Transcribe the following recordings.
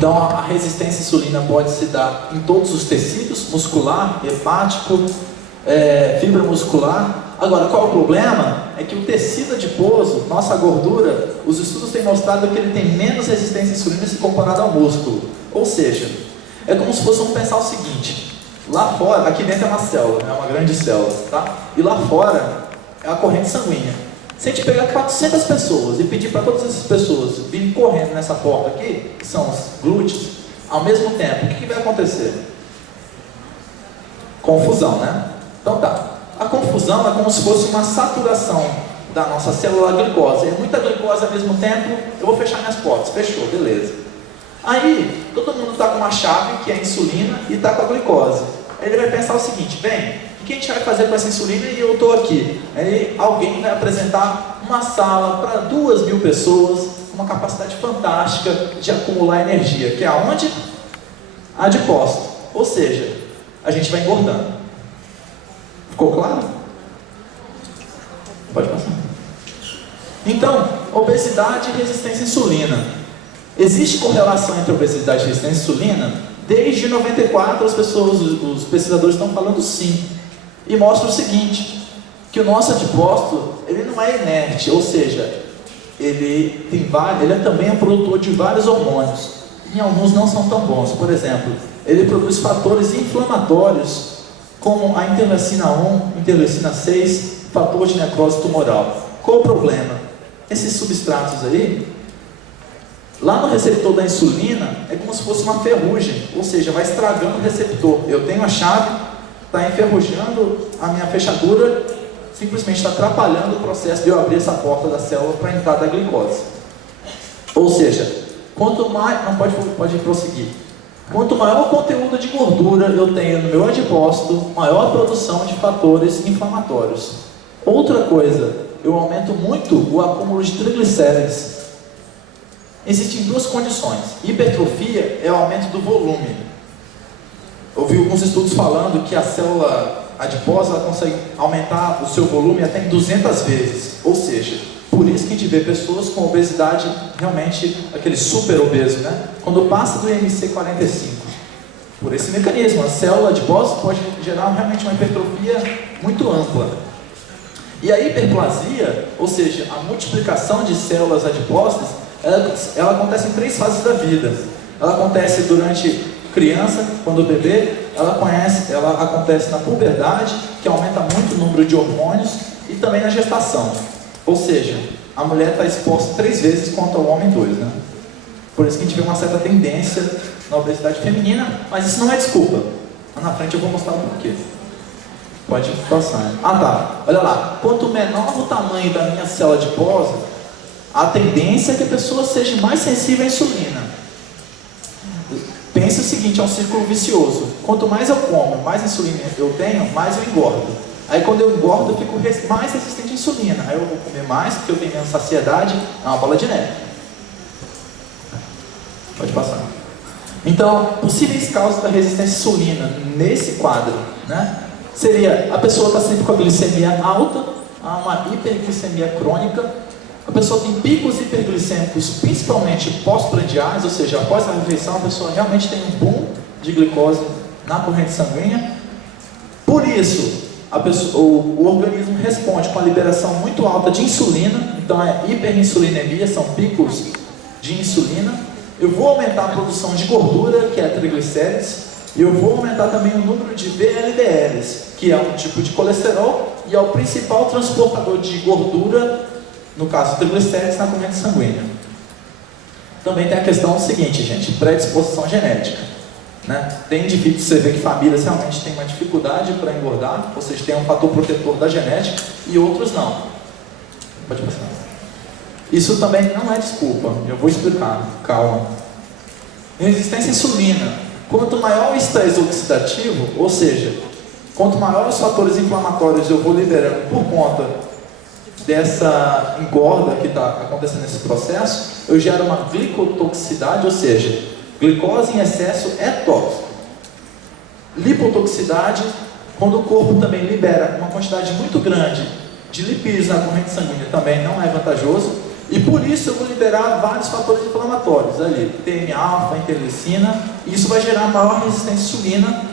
Então a resistência à insulina pode se dar em todos os tecidos, muscular, hepático, fibra muscular. Agora, qual é o problema? É que o tecido adiposo, nossa gordura, os estudos têm mostrado que ele tem menos resistência à insulina se comparado ao músculo. Ou seja, é como se fosse, vamos pensar o seguinte, lá fora, aqui dentro é uma célula, é uma grande célula, tá? E lá fora é a corrente sanguínea. Se a gente pegar 400 pessoas e pedir para todas essas pessoas virem correndo nessa porta aqui, que são os glúteos, ao mesmo tempo, o que vai acontecer? Confusão, né? Então tá. A confusão é como se fosse uma saturação da nossa célula a glicose. É muita glicose ao mesmo tempo, eu vou fechar minhas portas. Fechou, beleza. Aí, todo mundo está com uma chave, que é a insulina, e está com a glicose. Aí ele vai pensar o seguinte, bem, o que a gente vai fazer com essa insulina e eu estou aqui? Aí alguém vai apresentar uma sala para 2.000 pessoas, uma capacidade fantástica de acumular energia, que é aonde? Adipócito. Ou seja, a gente vai engordando. Ficou claro? Pode passar. Então, obesidade e resistência à insulina. Existe correlação entre obesidade e resistência à insulina? Desde 94 as pessoas, os pesquisadores estão falando sim. E mostra o seguinte, que o nosso adipócito, ele não é inerte, ou seja, ele é também um produtor de vários hormônios. E alguns não são tão bons. Por exemplo, ele produz fatores inflamatórios, como a interleucina 1, interleucina 6, fator de necrose tumoral. Qual o problema? Esses substratos aí, lá no receptor da insulina, é como se fosse uma ferrugem, ou seja, vai estragando o receptor. Eu tenho a chave, está enferrujando a minha fechadura, simplesmente está atrapalhando o processo de eu abrir essa porta da célula para a entrada da glicose. Ou seja, quanto mais... Não, pode prosseguir. Quanto maior o conteúdo de gordura eu tenho no meu adipócito, maior a produção de fatores inflamatórios. Outra coisa, eu aumento muito o acúmulo de triglicérides. Existem duas condições. Hipertrofia é o aumento do volume. Eu vi alguns estudos falando que a célula adiposa ela consegue aumentar o seu volume até em 200 vezes. Ou seja, por isso que a gente vê pessoas com obesidade realmente, aquele super obeso, né? Quando passa do IMC 45. Por esse mecanismo, a célula adiposa pode gerar realmente uma hipertrofia muito ampla. E a hiperplasia, ou seja, a multiplicação de células adiposas, ela acontece em 3 fases da vida. Ela acontece durante criança, quando bebê, ela acontece na puberdade, que aumenta muito o número de hormônios, e também na gestação. Ou seja, a mulher está exposta 3 vezes contra o homem 2, né? Por isso que a gente vê uma certa tendência na obesidade feminina, mas isso não é desculpa. Lá na frente eu vou mostrar o porquê. Pode passar. Ah tá, olha lá. Quanto menor o tamanho da minha célula adiposa, a tendência é que a pessoa seja mais sensível à insulina. Pense o seguinte, é um círculo vicioso. Quanto mais eu como, mais insulina eu tenho, mais eu engordo. Aí quando eu engordo, eu fico mais resistente à insulina. Aí eu vou comer mais, porque eu tenho menos saciedade, é uma bola de neve. Pode passar. Então, possíveis causas da resistência à insulina nesse quadro, né? Seria, a pessoa está sempre com a glicemia alta, há uma hiperglicemia crônica, a pessoa tem picos hiperglicêmicos, principalmente pós-prandiais, ou seja, após a refeição, a pessoa realmente tem um boom de glicose na corrente sanguínea. Por isso, o organismo responde com a liberação muito alta de insulina, então é hiperinsulinemia, são picos de insulina. Eu vou aumentar a produção de gordura, que é triglicérides, e eu vou aumentar também o número de VLDLs, que é um tipo de colesterol e é o principal transportador de gordura, no caso triglicérides, na corrente sanguínea. Também tem a questão seguinte, gente, predisposição genética, né? Tem indivíduos, você vê que famílias realmente têm uma dificuldade para engordar, ou seja, tem um fator protetor da genética, e outros não. Pode passar. Isso também não é desculpa, eu vou explicar, calma. Resistência à insulina. Quanto maior o estresse oxidativo, ou seja, quanto maior os fatores inflamatórios eu vou liberando por conta dessa engorda que está acontecendo nesse processo, eu gero uma glicotoxicidade, ou seja, glicose em excesso é tóxico. Lipotoxicidade, quando o corpo também libera uma quantidade muito grande de lipídios na corrente sanguínea, também não é vantajoso. E por isso eu vou liberar vários fatores inflamatórios ali, TNF, interleucina, e isso vai gerar maior resistência à insulina,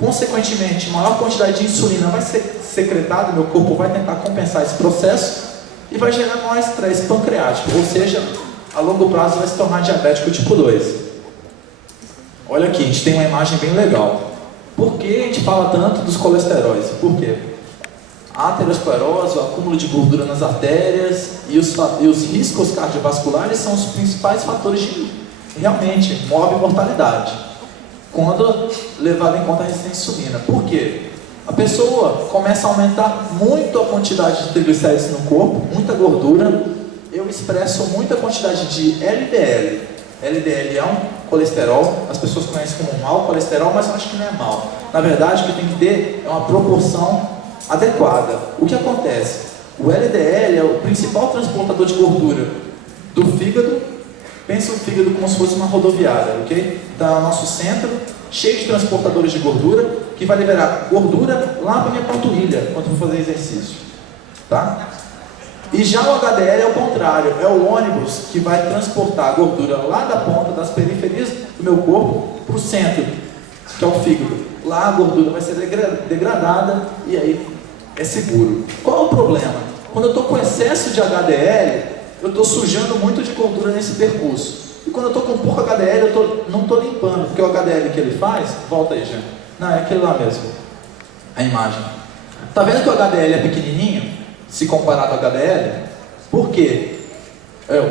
consequentemente, maior quantidade de insulina vai ser secretada, meu corpo vai tentar compensar esse processo e vai gerar maior estresse pancreático, ou seja, a longo prazo vai se tornar diabético tipo 2. Olha aqui, a gente tem uma imagem bem legal. Por que a gente fala tanto dos colesteróis? Por quê? A aterosclerose, o acúmulo de gordura nas artérias e os riscos cardiovasculares são os principais fatores de, realmente, morte e mortalidade, quando levado em conta a resistência à insulina. Por quê? A pessoa começa a aumentar muito a quantidade de triglicéridos no corpo, muita gordura. Eu expresso muita quantidade de LDL. LDL é um colesterol, as pessoas conhecem como mau colesterol, mas eu acho que não é mau. Na verdade, o que tem que ter é uma proporção adequada. O que acontece? O LDL é o principal transportador de gordura do fígado. Pensa o fígado como se fosse uma rodoviária, ok? Então é o nosso centro, cheio de transportadores de gordura, que vai liberar gordura lá para minha panturrilha, quando eu vou fazer exercício. Tá? E já o HDL é o contrário, é o ônibus que vai transportar a gordura lá da ponta, das periferias do meu corpo, para o centro, que é o fígado. Lá a gordura vai ser degradada e aí é seguro. Qual é o problema? Quando eu estou com excesso de HDL, eu estou sujando muito de gordura nesse percurso. E quando eu estou com pouco HDL, não estou limpando, porque o HDL que ele faz, volta aí, gente. Não, é aquele lá mesmo, a imagem. Está vendo que o HDL é pequenininho, se comparado ao HDL? Por quê?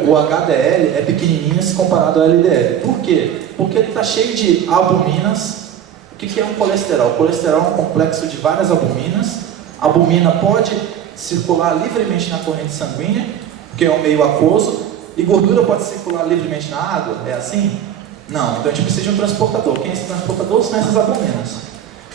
O HDL é pequenininho se comparado ao LDL. Por quê? Porque ele está cheio de albuminas. O que é um colesterol? O colesterol é um complexo de várias albuminas. A albumina pode circular livremente na corrente sanguínea, porque é um meio aquoso, e gordura pode circular livremente na água. É assim? Não. Então a gente precisa de um transportador. Quem é esse transportador? São essas albuminas.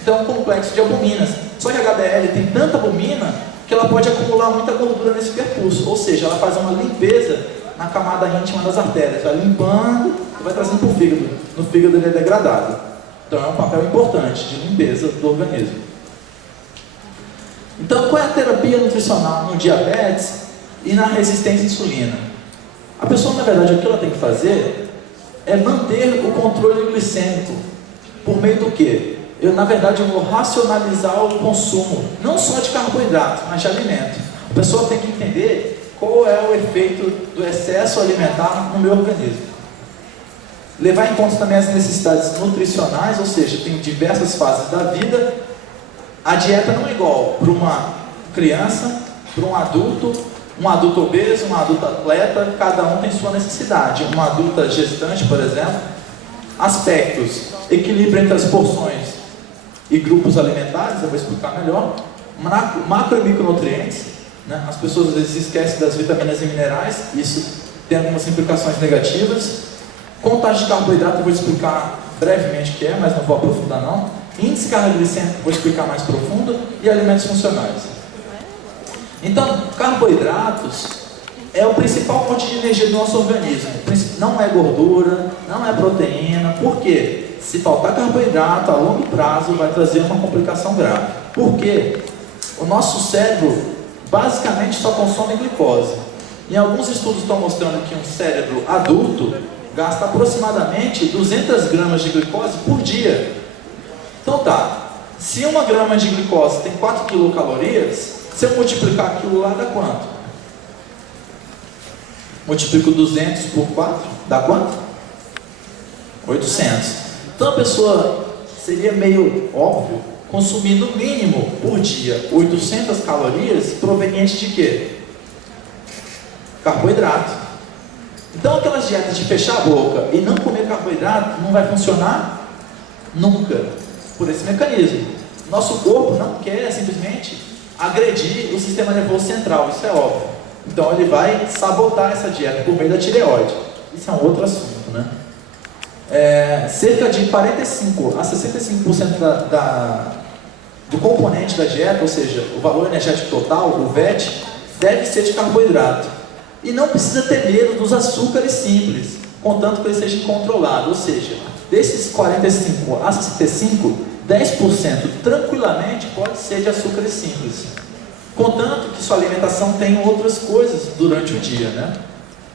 Então é um complexo de albuminas. Só que a HDL tem tanta albumina que ela pode acumular muita gordura nesse percurso, ou seja, ela faz uma limpeza na camada íntima das artérias, vai limpando e vai trazendo para o fígado. No fígado ele é degradado. Então é um papel importante de limpeza do organismo. Então qual é a terapia nutricional no diabetes e na resistência à insulina? A pessoa, na verdade, o que ela tem que fazer é manter o controle glicêmico. Por meio do quê? Na verdade, eu vou racionalizar o consumo, não só de carboidratos, mas de alimento. A pessoa tem que entender qual é o efeito do excesso alimentar no meu organismo. Levar em conta também as necessidades nutricionais, ou seja, tem diversas fases da vida. A dieta não é igual para uma criança, para um adulto obeso, um adulto atleta, cada um tem sua necessidade. Uma adulta gestante, por exemplo. Aspectos: equilíbrio entre as porções e grupos alimentares, eu vou explicar melhor. Macro e micronutrientes, né? As pessoas às vezes esquecem das vitaminas e minerais, isso tem algumas implicações negativas. Contagem de carboidrato, eu vou explicar brevemente o que é, mas não vou aprofundar não. Índice carboiglicêmico, vou explicar mais profundo, e alimentos funcionais. Então, carboidratos é o principal fonte de energia do nosso organismo. Não é gordura, não é proteína. Por quê? Se faltar carboidrato a longo prazo vai trazer uma complicação grave. Por quê? O nosso cérebro basicamente só consome glicose. Em alguns estudos estão mostrando que um cérebro adulto gasta aproximadamente 200 gramas de glicose por dia. Então tá, se 1 grama de glicose tem 4 quilocalorias, se eu multiplicar aquilo lá dá quanto? Multiplico 200 por 4, dá quanto? 800. Então a pessoa, seria meio óbvio, consumir no mínimo por dia 800 calorias provenientes de quê? Carboidrato. Então aquelas dietas de fechar a boca e não comer carboidrato não vai funcionar nunca, por esse mecanismo. Nosso corpo não quer simplesmente agredir o sistema nervoso central, isso é óbvio. Então ele vai sabotar essa dieta por meio da tireoide. Isso é um outro assunto, né? Cerca de 45 a 65% do componente da dieta, ou seja, o valor energético total, o VET, deve ser de carboidrato. E não precisa ter medo dos açúcares simples, contanto que eles sejam controlados. Ou seja, desses 45 a 65, 10% tranquilamente pode ser de açúcares simples, contanto que sua alimentação tenha outras coisas durante o dia, né?